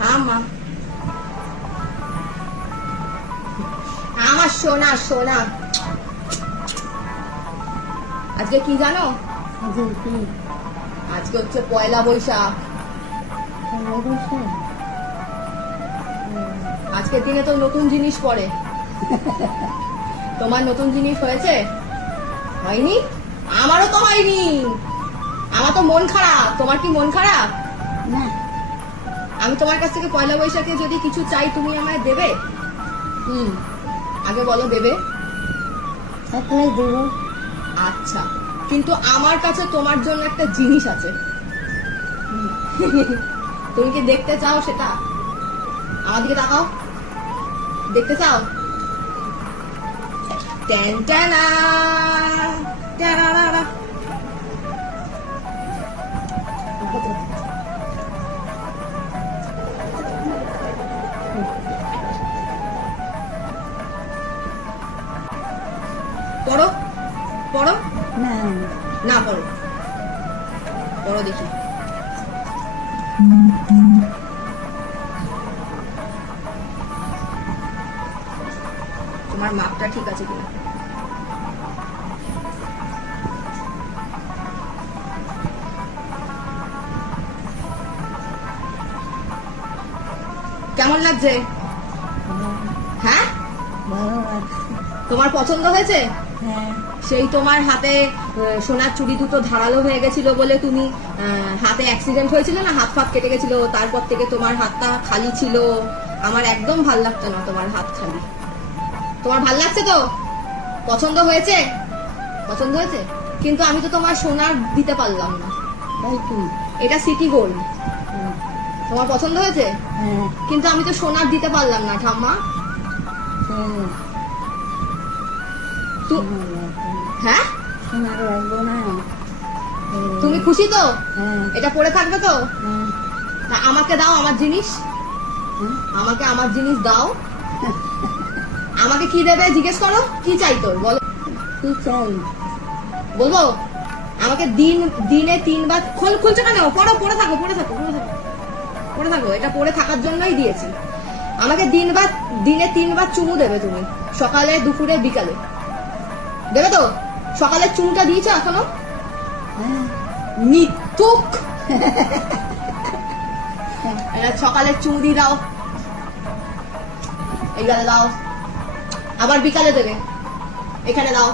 হ্যাঁ মা, আমার সোনা সোনা। আজকে কি জানো? আজকে হচ্ছে পয়লা বৈশাখ। আজকের দিনে তো নতুন জিনিস পড়ে। তোমার নতুন জিনিস হয়েছে? হয়নি? আমারও তো হয়নি। আমার তো মন খারাপ। তোমার কি মন খারাপ? না। আমি তোমার কাছ থেকে পয়লা বৈশাখে যদি কিছু চাই, তুমি আমায় দেবে? আগে বলো, দেবে? থাকলে দেব। আচ্ছা, কিন্তু আমার কাছে তোমার জন্য একটা জিনিস আছে। তুমি কি দেখতে চাও সেটা? আমার দিকে তাকাও, দেখতে চাও? ট্যান ট্যানা, ট্যানানানা। পড়ো পড়ো। না। না পড়ো, পড়ো দেখি। তোমার মাপটা ঠিক আছে কিনা? কেমন লাগছে? হ্যাঁ, ভালো লাগছে। তোমার পছন্দ হয়েছে? হ্যাঁ। সেই তোমার হাতে সোনার চুড়ি দুটো ধারালো হয়ে গেছিল বলে তুমি হাতে অ্যাক্সিডেন্ট হয়েছিল না, হাত ফাত কেটে গেছিল, তারপর থেকে তোমার হাতটা খালি ছিল। আমার একদম ভাল লাগতো না তোমার হাত খালি। তোমার ভাল লাগছে তো? পছন্দ হয়েছে? পছন্দ হয়েছে, কিন্তু আমি তো তোমার সোনার দিতে পারলাম না। তাই কি? এটা সিটি গোল্ড। তোমার পছন্দ হয়েছে, হ্যাঁ। কিন্তু আমি তো সোনার দিতে পারলাম না ঠাম্মা। হ্যাঁ। হ্যাঁ, শোনার লাগবো না। তুমি খুশি তো? হ্যাঁ। এটা পরে থাকবে তো? হ্যাঁ। না, আমাকে দাও আমার জিনিস। আমাকে আমার জিনিস দাও। আমাকে কি দেবে জিজ্ঞেস করো, কি চাই তোর বলো। কি চাই? বলবো? আমাকে দিনে 3 বার খুলছো কেন? পড়ো, পড়ে থাকো, পড়ে থাকো, পড়ে থাকো, পড়ে থাকো। এটা পড়ে থাকার জন্যই দিয়েছি। আমাকে দিনে 3 বার চুমু দেবে তুমি, সকালে, দুপুরে, বিকালে। দেবে তো? সকালে চুমুটা দিয়েছো এখনো? হ্যাঁ। নিতুক। সকালে চুমু দিয়ে দাও, এই গালে দাও, আবার বিকালে দেবে, এখানে দাও।